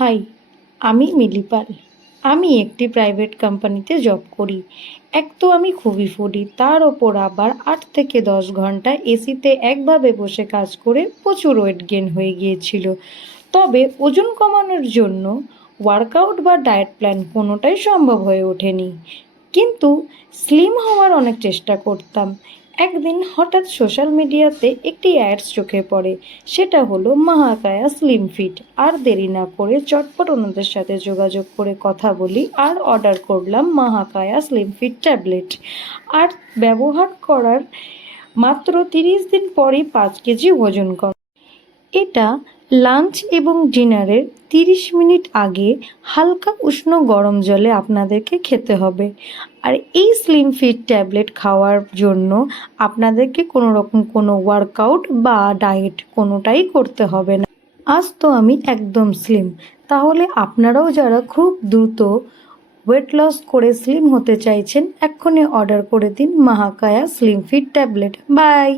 High, আমি মিলি পাল। আমি একটি প্রাইভেট কোম্পানিতে জব করি। এক তো আমি খুবই ফুডি, তার ওপর আবার ৮ থেকে ১০ ঘন্টা এসিতে একভাবে বসে কাজ করে প্রচুর ওয়েট গেইন হয়ে গিয়েছিল। তবে ওজন কমানোর জন্য ওয়ার্কআউট বা ডায়েট প্ল্যান কোনোটাই সম্ভব হয়ে ওঠেনি। কিন্তু স্লিম হওয়ার অনেক চেষ্টা করতাম। একদিন হঠাৎ সোশ্যাল মিডিয়াতে একটি অ্যাডস চোখে পড়ে, সেটা হলো মহাকায়া স্লিম ফিট। আর দেরি না করে চটপট ওনাদের সাথে যোগাযোগ করে কথা বলি আর অর্ডার করলাম মহাকায়া স্লিম ফিট ট্যাবলেট। আর ব্যবহার করার মাত্র 30 দিন পরই 5 কেজি ওজন কম। এটা লাঞ্চ এবং ডিনারের 30 মিনিট আগে হালকা উষ্ণ গরম জলে আপনাদেরকে খেতে হবে। আর এই স্লিম ফিট ট্যাবলেট খাওয়ার জন্য আপনাদেরকে কোনো ওয়ার্কআউট বা ডায়েট কোনোটাই করতে হবে না। আজ তো আমি একদম স্লিম। তাহলে আপনারাও যারা খুব দ্রুত ওয়েট লস করে স্লিম হতে চাইছেন, এক্ষুনি অর্ডার করে দিন মহাকায়া স্লিম ফিট ট্যাবলেট। বাই।